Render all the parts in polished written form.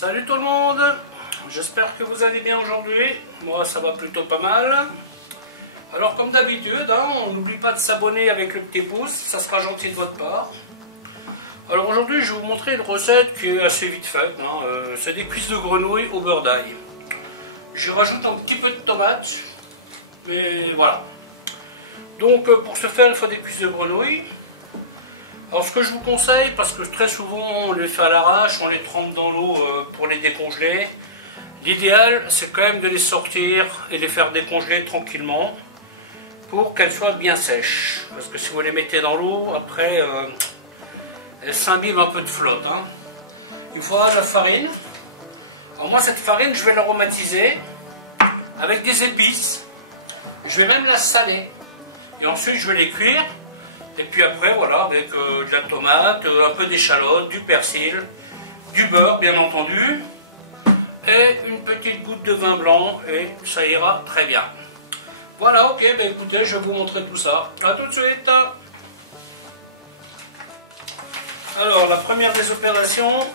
Salut tout le monde, j'espère que vous allez bien aujourd'hui. Moi ça va plutôt pas mal. Alors comme d'habitude, on n'oublie pas de s'abonner avec le petit pouce, ça sera gentil de votre part. Alors aujourd'hui je vais vous montrer une recette qui est assez vite faite. C'est des cuisses de grenouille au beurre d'ail. J'y rajoute un petit peu de tomate, mais voilà. Donc pour ce faire il faut des cuisses de grenouille. Alors ce que je vous conseille, parce que très souvent on les fait à l'arrache, on les trempe dans l'eau pour les décongeler. L'idéal c'est quand même de les sortir et de les faire décongeler tranquillement pour qu'elles soient bien sèches. Parce que si vous les mettez dans l'eau, après elles s'imbibent un peu de flotte. Il faudra de la farine. Alors moi cette farine je vais l'aromatiser avec des épices. Je vais même la saler. Et ensuite je vais les cuire. Et puis après, voilà, avec de la tomate, un peu d'échalote, du persil, du beurre, bien entendu, et une petite goutte de vin blanc, et ça ira très bien. Voilà, ok, ben écoutez, je vais vous montrer tout ça. A tout de suite. Alors, la première des opérations,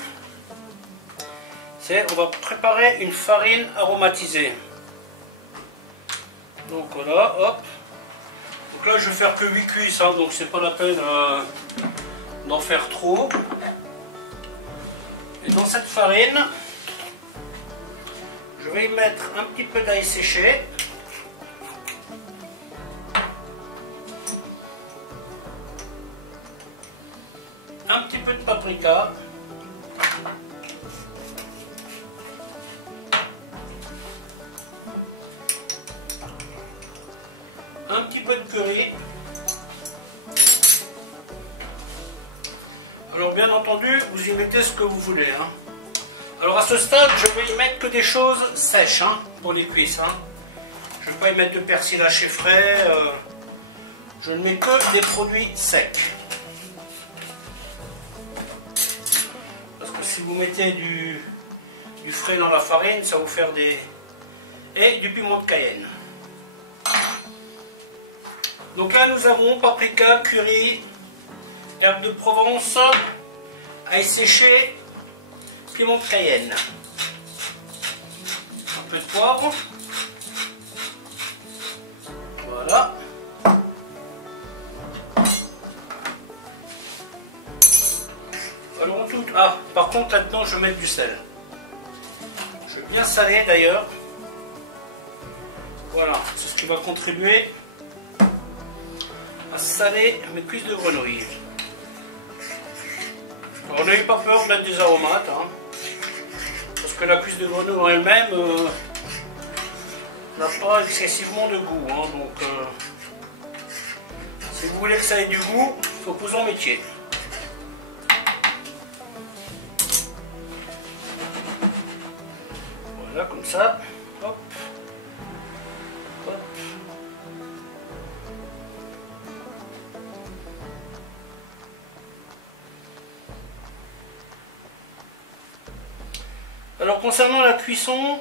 c'est on va préparer une farine aromatisée. Donc voilà, hop. Donc là je vais faire que 8 cuisses, donc c'est pas la peine d'en faire trop. Et dans cette farine, je vais y mettre un petit peu d'ail séché. Un petit peu de paprika. Un petit peu de curry. Alors bien entendu, vous y mettez ce que vous voulez. Alors à ce stade, je vais y mettre que des choses sèches pour les cuisses. Je ne vais pas y mettre de persil haché frais. Je ne mets que des produits secs. Parce que si vous mettez du frais dans la farine, ça va vous faire des... Et du piment de Cayenne. Donc là nous avons paprika, curry, herbe de Provence, ail séché, piment de Cayenne, un peu de poivre, voilà. Alors en tout, par contre là-dedans je vais mettre du sel. Je vais bien saler d'ailleurs. Voilà, c'est ce qui va contribuer à saler mes cuisses de grenouille. Alors n'ayez pas peur de mettre des aromates, parce que la cuisse de grenouille en elle-même n'a pas excessivement de goût. Donc si vous voulez que ça ait du goût, il faut que vous en mettiez. Voilà, comme ça. Hop. Hop. Alors concernant la cuisson,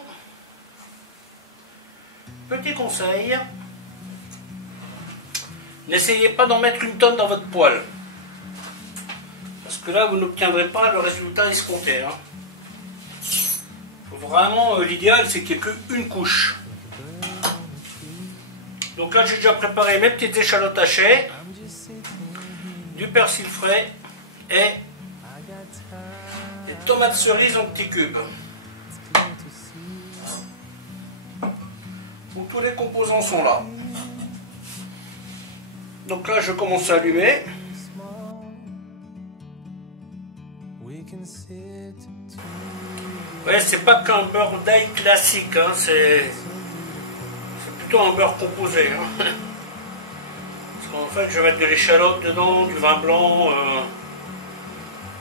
petit conseil, n'essayez pas d'en mettre une tonne dans votre poêle, parce que là vous n'obtiendrez pas le résultat escompté. Vraiment l'idéal c'est qu'il n'y ait qu'une couche. Donc là j'ai déjà préparé mes petites échalotes hachées, du persil frais et des tomates cerises en petits cubes. Donc tous les composants sont là. Donc là je commence à allumer. Ouais, c'est pas qu'un beurre d'ail classique, c'est plutôt un beurre composé. Parce qu'en fait je vais mettre de l'échalote dedans, du vin blanc.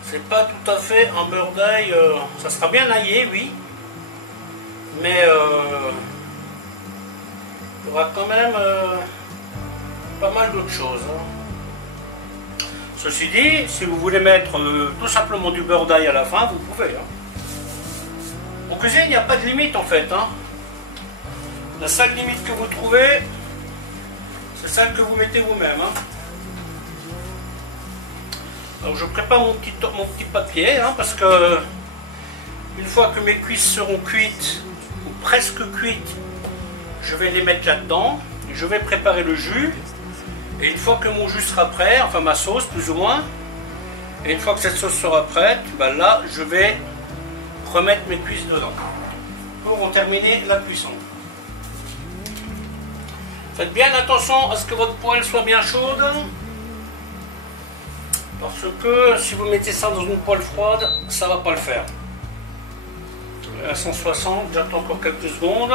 C'est pas tout à fait un beurre d'ail. Ça sera bien aillé, oui, mais il y aura quand même pas mal d'autres choses. Ceci dit, si vous voulez mettre tout simplement du beurre d'ail à la fin, vous pouvez. En cuisine, il n'y a pas de limite en fait. La seule limite que vous trouvez, c'est celle que vous mettez vous-même. Alors je prépare mon petit papier, parce que Une fois que mes cuisses seront cuites, ou presque cuites, je vais les mettre là-dedans. Je vais préparer le jus. Et une fois que mon jus sera prêt, enfin ma sauce plus ou moins, et une fois que cette sauce sera prête, ben là je vais remettre mes cuisses dedans pour en terminer la cuisson. Faites bien attention à ce que votre poêle soit bien chaude, parce que si vous mettez ça dans une poêle froide, ça va pas le faire. À 160, j'attends encore quelques secondes.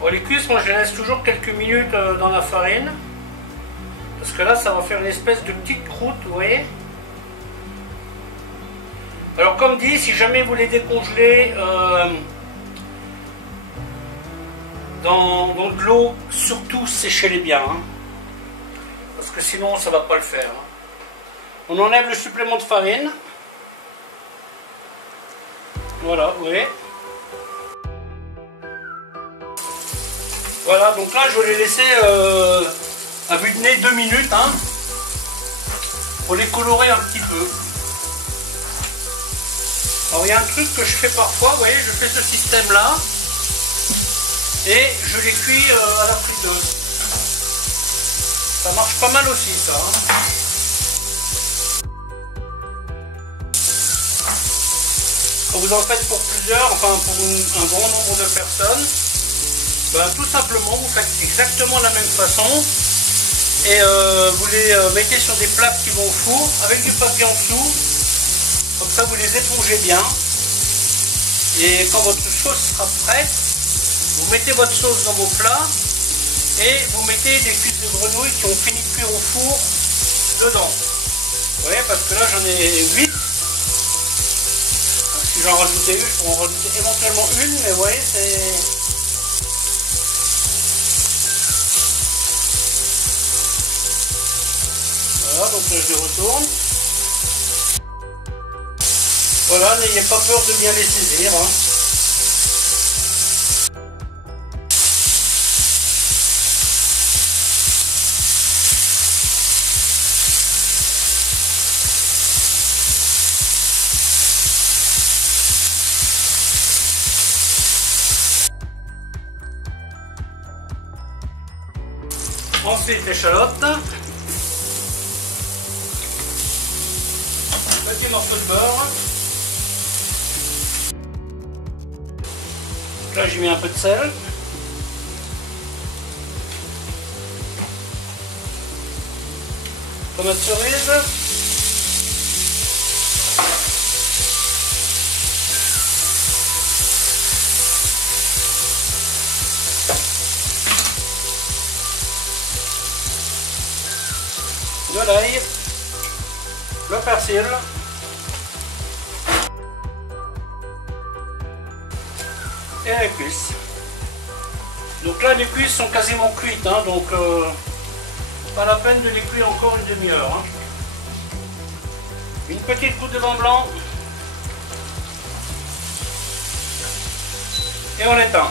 Bon, les cuisses, moi je les laisse toujours quelques minutes dans la farine, parce que là ça va faire une espèce de petite croûte, vous voyez. Alors comme dit, si jamais vous les décongelez dans de l'eau, surtout séchez-les bien, hein, parce que sinon ça va pas le faire. On enlève le supplément de farine. Voilà, vous voyez. Voilà, donc là je vais les laisser à vue de nez 2 minutes, hein, pour les colorer un petit peu. Alors il y a un truc que je fais parfois, vous voyez, je fais ce système là et je les cuis à la friteuse. Ça marche pas mal aussi ça, hein. Quand vous en faites pour plusieurs, enfin pour un grand nombre de personnes, ben, tout simplement vous faites exactement la même façon et vous les mettez sur des plaques qui vont au four avec du papier en dessous. Comme ça vous les épongez bien, et quand votre sauce sera prête, vous mettez votre sauce dans vos plats et vous mettez des cuisses de grenouille qui ont fini de cuire au four dedans. Vous voyez, parce que là j'en ai 8. Si j'en rajoutais une, je pourrais en rajouter éventuellement une, mais vous voyez, c'est... Voilà, donc là je les retourne. Voilà, n'ayez pas peur de bien les saisir, hein. Ensuite, l'échalote. Petit morceau de beurre. Là, j'ai mis un peu de sel. Tomate cerise. De l'ail. Le persil. Et les cuisses. Donc là les cuisses sont quasiment cuites, hein, donc pas la peine de les cuire encore une demi-heure, hein. Une petite goutte de vin blanc et on éteint.